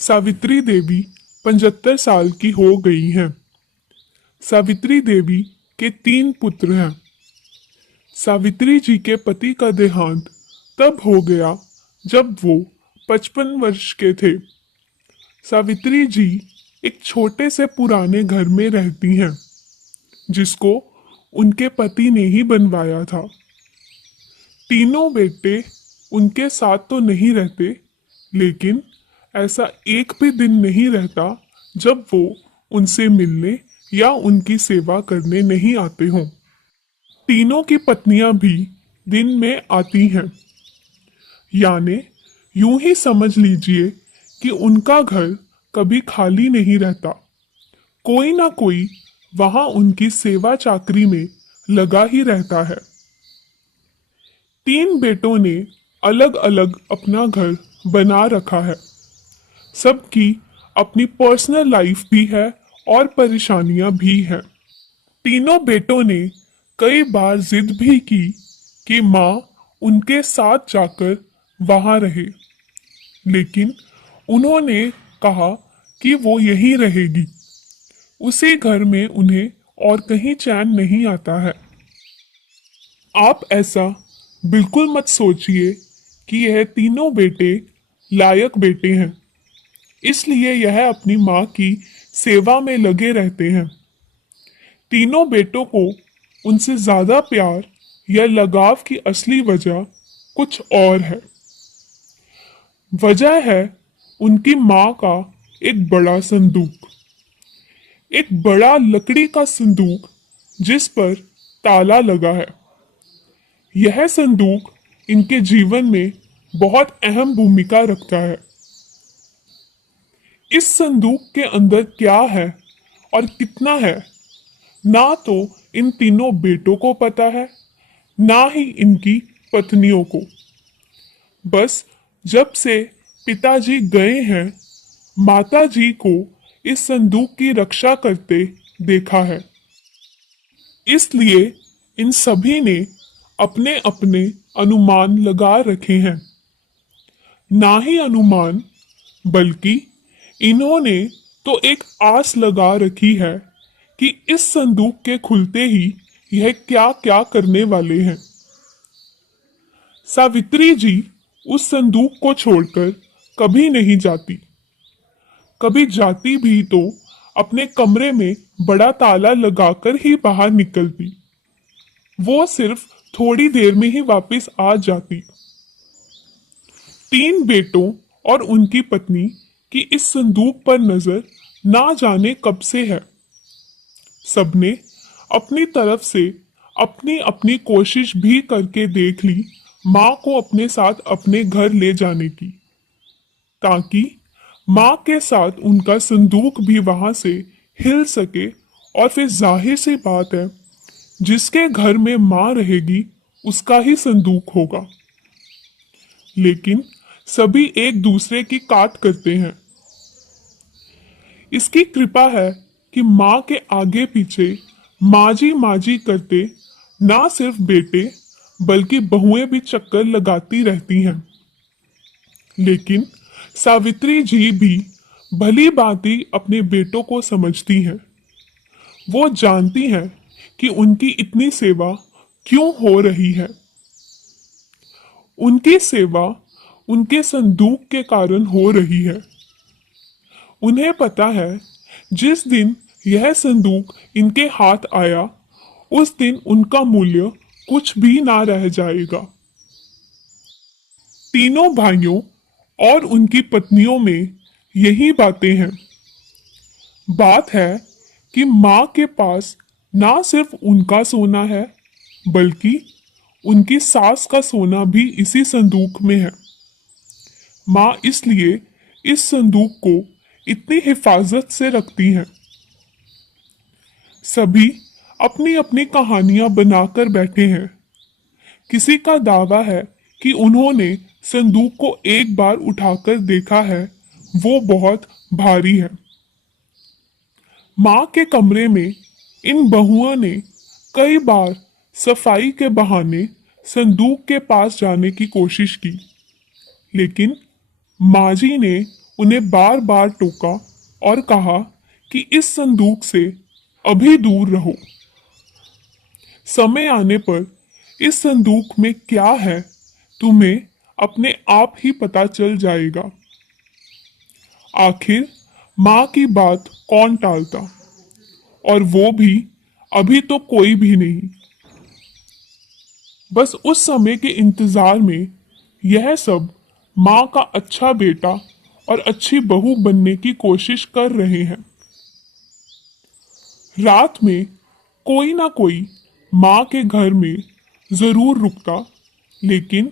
सावित्री देवी 75 साल की हो गई हैं। सावित्री देवी के 3 पुत्र हैं। सावित्री जी के पति का देहांत तब हो गया जब वो 55 वर्ष के थे। सावित्री जी एक छोटे से पुराने घर में रहती हैं, जिसको उनके पति ने ही बनवाया था। तीनों बेटे उनके साथ तो नहीं रहते, लेकिन ऐसा एक भी दिन नहीं रहता जब वो उनसे मिलने या उनकी सेवा करने नहीं आते हों। तीनों की पत्नियां भी दिन में आती हैं, यानी यूं ही समझ लीजिए कि उनका घर कभी खाली नहीं रहता। कोई ना कोई वहां उनकी सेवा चाकरी में लगा ही रहता है। 3 बेटों ने अलग अलग अपना घर बना रखा है। सबकी अपनी पर्सनल लाइफ भी है और परेशानियां भी हैं। तीनों बेटों ने कई बार जिद भी की कि माँ उनके साथ जाकर वहां रहे, लेकिन उन्होंने कहा कि वो यहीं रहेगी। उसी घर में उन्हें और कहीं चैन नहीं आता है। आप ऐसा बिल्कुल मत सोचिए कि यह तीनों बेटे लायक बेटे हैं, इसलिए यह अपनी माँ की सेवा में लगे रहते हैं। तीनों बेटों को उनसे ज्यादा प्यार या लगाव की असली वजह कुछ और है। वजह है उनकी माँ का एक बड़ा संदूक, एक बड़ा लकड़ी का संदूक जिस पर ताला लगा है। यह संदूक इनके जीवन में बहुत अहम भूमिका रखता है। इस संदूक के अंदर क्या है और कितना है, ना तो इन तीनों बेटों को पता है, ना ही इनकी पत्नियों को। बस जब से पिताजी गए हैं, माता जी को इस संदूक की रक्षा करते देखा है। इसलिए इन सभी ने अपने अपने अनुमान लगा रखे हैं। ना ही अनुमान, बल्कि इन्होंने तो एक आस लगा रखी है कि इस संदूक के खुलते ही यह क्या क्या करने वाले हैं। सावित्री जी उस संदूक को छोड़कर कभी नहीं जाती। कभी जाती भी तो अपने कमरे में बड़ा ताला लगाकर ही बाहर निकलती। वो सिर्फ थोड़ी देर में ही वापस आ जाती। 3 बेटों और उनकी पत्नी की इस संदूक पर नजर ना जाने कब से है। सबने अपनी तरफ से अपनी अपनी कोशिश भी करके देख ली माँ को अपने साथ अपने घर ले जाने की, ताकि माँ के साथ उनका संदूक भी वहां से हिल सके। और फिर जाहिर सी बात है, जिसके घर में माँ रहेगी उसका ही संदूक होगा। लेकिन सभी एक दूसरे की काट करते हैं। इसकी कृपा है कि माँ के आगे पीछे माजी माजी करते ना सिर्फ बेटे बल्कि बहुएं भी चक्कर लगाती रहती हैं। लेकिन सावित्री जी भी भली भांति अपने बेटों को समझती हैं। वो जानती हैं कि उनकी इतनी सेवा क्यों हो रही है। उनकी सेवा उनके संदूक के कारण हो रही है। उन्हें पता है, जिस दिन यह संदूक इनके हाथ आया, उस दिन उनका मूल्य कुछ भी ना रह जाएगा। तीनों भाइयों और उनकी पत्नियों में यही बातें हैं। बात है कि माँ के पास ना सिर्फ उनका सोना है, बल्कि उनकी सास का सोना भी इसी संदूक में है। माँ इसलिए इस संदूक को इतनी हिफाजत से रखती हैं। सभी अपनी अपनी कहानियां बनाकर बैठे हैं। किसी का दावा है कि उन्होंने संदूक को एक बार उठाकर देखा है, वो बहुत भारी है। माँ के कमरे में इन बहुओं ने कई बार सफाई के बहाने संदूक के पास जाने की कोशिश की, लेकिन माँ जी ने उन्हें बार बार टोका और कहा कि इस संदूक से अभी दूर रहो। समय आने पर इस संदूक में क्या है तुम्हें अपने आप ही पता चल जाएगा। आखिर माँ की बात कौन टालता, और वो भी अभी तो कोई भी नहीं। बस उस समय के इंतजार में यह सब माँ का अच्छा बेटा और अच्छी बहू बनने की कोशिश कर रहे हैं। रात में कोई ना कोई माँ के घर में जरूर रुकता, लेकिन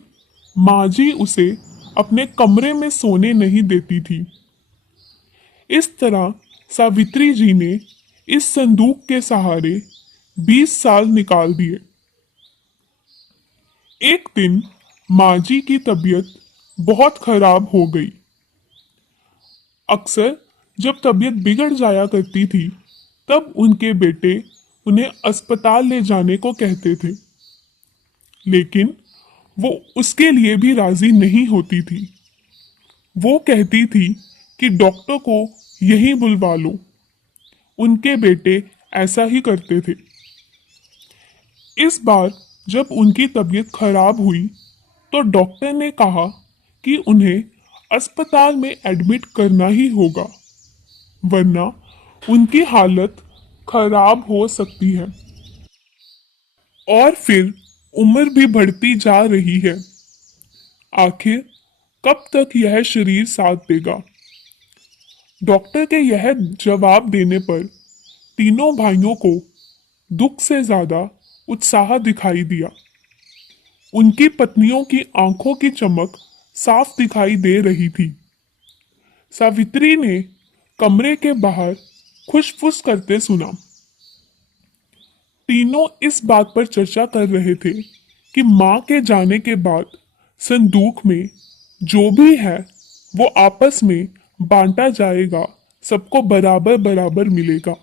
माँ जी उसे अपने कमरे में सोने नहीं देती थी। इस तरह सावित्री जी ने इस संदूक के सहारे 20 साल निकाल दिए। एक दिन माँ जी की तबीयत बहुत खराब हो गई। अक्सर जब तबीयत बिगड़ जाया करती थी, तब उनके बेटे उन्हें अस्पताल ले जाने को कहते थे, लेकिन वो उसके लिए भी राजी नहीं होती थी। वो कहती थी कि डॉक्टर को यहीं बुलवा लो। उनके बेटे ऐसा ही करते थे। इस बार जब उनकी तबीयत खराब हुई तो डॉक्टर ने कहा कि उन्हें अस्पताल में एडमिट करना ही होगा, वरना उनकी हालत खराब हो सकती है। और फिर उम्र भी बढ़ती जा रही है। आखिर कब तक यह शरीर साथ देगा। डॉक्टर के यह जवाब देने पर तीनों भाइयों को दुख से ज्यादा उत्साह दिखाई दिया। उनकी पत्नियों की आंखों की चमक साफ दिखाई दे रही थी। सावित्री ने कमरे के बाहर खुशफुस करते सुना। तीनों इस बात पर चर्चा कर रहे थे कि मां के जाने के बाद संदूक में जो भी है वो आपस में बांटा जाएगा, सबको बराबर बराबर मिलेगा।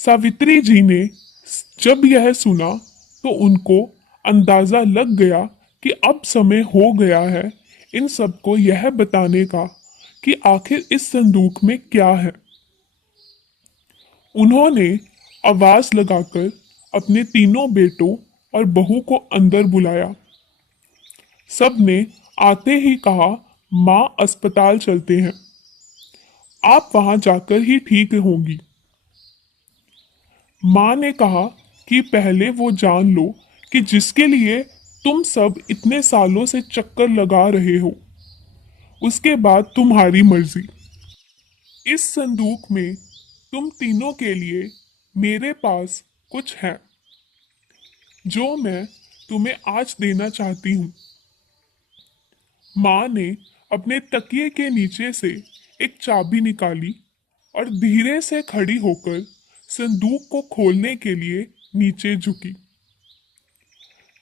सावित्री जी ने जब यह सुना तो उनको अंदाजा लग गया कि अब समय हो गया है इन सबको यह बताने का कि आखिर इस संदूक में क्या है। उन्होंने आवाज लगाकर अपने तीनों बेटों और बहू को अंदर बुलाया। सबने आते ही कहा, मां अस्पताल चलते हैं, आप वहां जाकर ही ठीक होंगी। मां ने कहा कि पहले वो जान लो कि जिसके लिए तुम सब इतने सालों से चक्कर लगा रहे हो, उसके बाद तुम्हारी मर्जी। इस संदूक में तुम तीनों के लिए मेरे पास कुछ है जो मैं तुम्हें आज देना चाहती हूँ। माँ ने अपने तकिए के नीचे से एक चाबी निकाली और धीरे से खड़ी होकर संदूक को खोलने के लिए नीचे झुकी।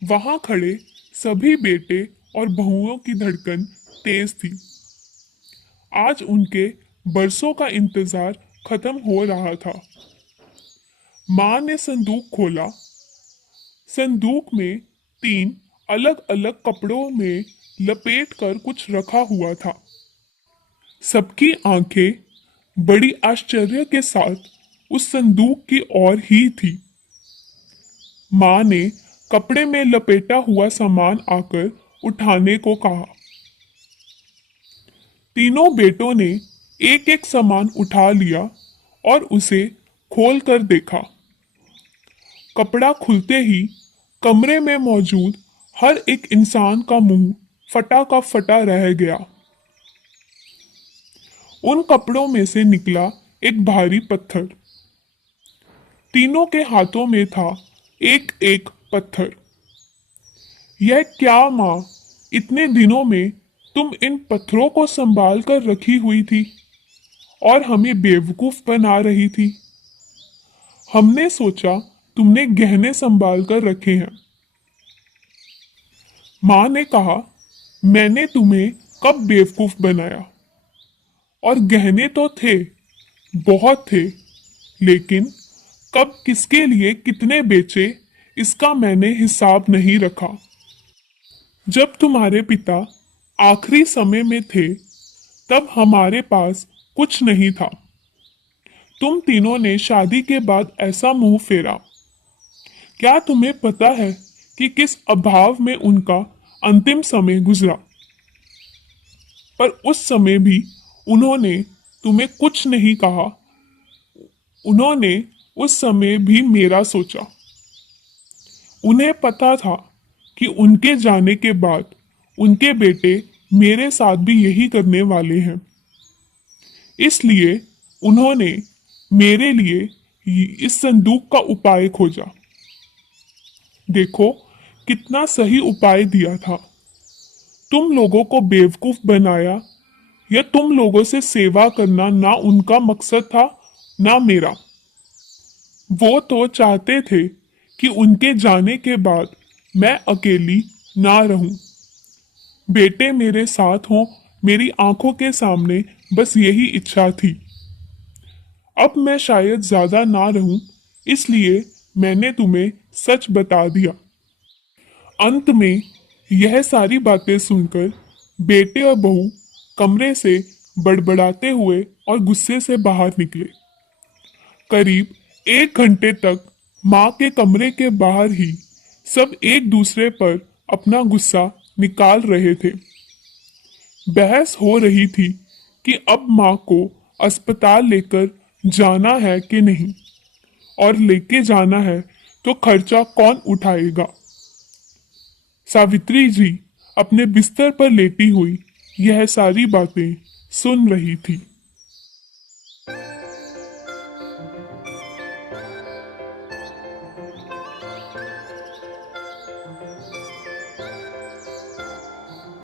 वहां खड़े सभी बेटे और बहुओं की धड़कन तेज थी। आज उनके बरसों का इंतजार खत्म हो रहा था। मां ने संदूक खोला। संदूक में 3 अलग अलग कपड़ों में लपेट कर कुछ रखा हुआ था। सबकी आंखें बड़ी आश्चर्य के साथ उस संदूक की ओर ही थी। मां ने कपड़े में लपेटा हुआ सामान आकर उठाने को कहा। तीनों बेटों ने एक एक सामान उठा लिया और उसे खोल कर देखा। कपड़ा खुलते ही कमरे में मौजूद हर एक इंसान का मुंह फटा का फटा रह गया। उन कपड़ों में से निकला एक भारी पत्थर। तीनों के हाथों में था एक एक पत्थर। यह क्या मां, इतने दिनों में तुम इन पत्थरों को संभाल कर रखी हुई थी और हमें बेवकूफ बना रही थी। हमने सोचा तुमने गहने संभाल कर रखे हैं। मां ने कहा, मैंने तुम्हें कब बेवकूफ बनाया? और गहने तो थे, बहुत थे, लेकिन कब किसके लिए कितने बेचे इसका मैंने हिसाब नहीं रखा। जब तुम्हारे पिता आखिरी समय में थे तब हमारे पास कुछ नहीं था। तुम तीनों ने शादी के बाद ऐसा मुंह फेरा। क्या तुम्हें पता है कि किस अभाव में उनका अंतिम समय गुजरा? पर उस समय भी उन्होंने तुम्हें कुछ नहीं कहा। उन्होंने उस समय भी मेरा सोचा। उन्हें पता था कि उनके जाने के बाद उनके बेटे मेरे साथ भी यही करने वाले हैं। इसलिए उन्होंने मेरे लिए इस संदूक का उपाय खोजा। देखो कितना सही उपाय दिया था। तुम लोगों को बेवकूफ बनाया। या तुम लोगों से सेवा करना ना उनका मकसद था ना मेरा। वो तो चाहते थे कि उनके जाने के बाद मैं अकेली ना रहूं। बेटे मेरे साथ हों, मेरी आंखों के सामने, बस यही इच्छा थी। अब मैं शायद ज्यादा ना रहूं, इसलिए मैंने तुम्हें सच बता दिया। अंत में यह सारी बातें सुनकर बेटे और बहू कमरे से बड़बड़ाते हुए और गुस्से से बाहर निकले। करीब 1 घंटे तक माँ के कमरे के बाहर ही सब एक दूसरे पर अपना गुस्सा निकाल रहे थे। बहस हो रही थी कि अब माँ को अस्पताल लेकर जाना है कि नहीं, और लेके जाना है तो खर्चा कौन उठाएगा। सावित्री जी अपने बिस्तर पर लेटी हुई यह सारी बातें सुन रही थी।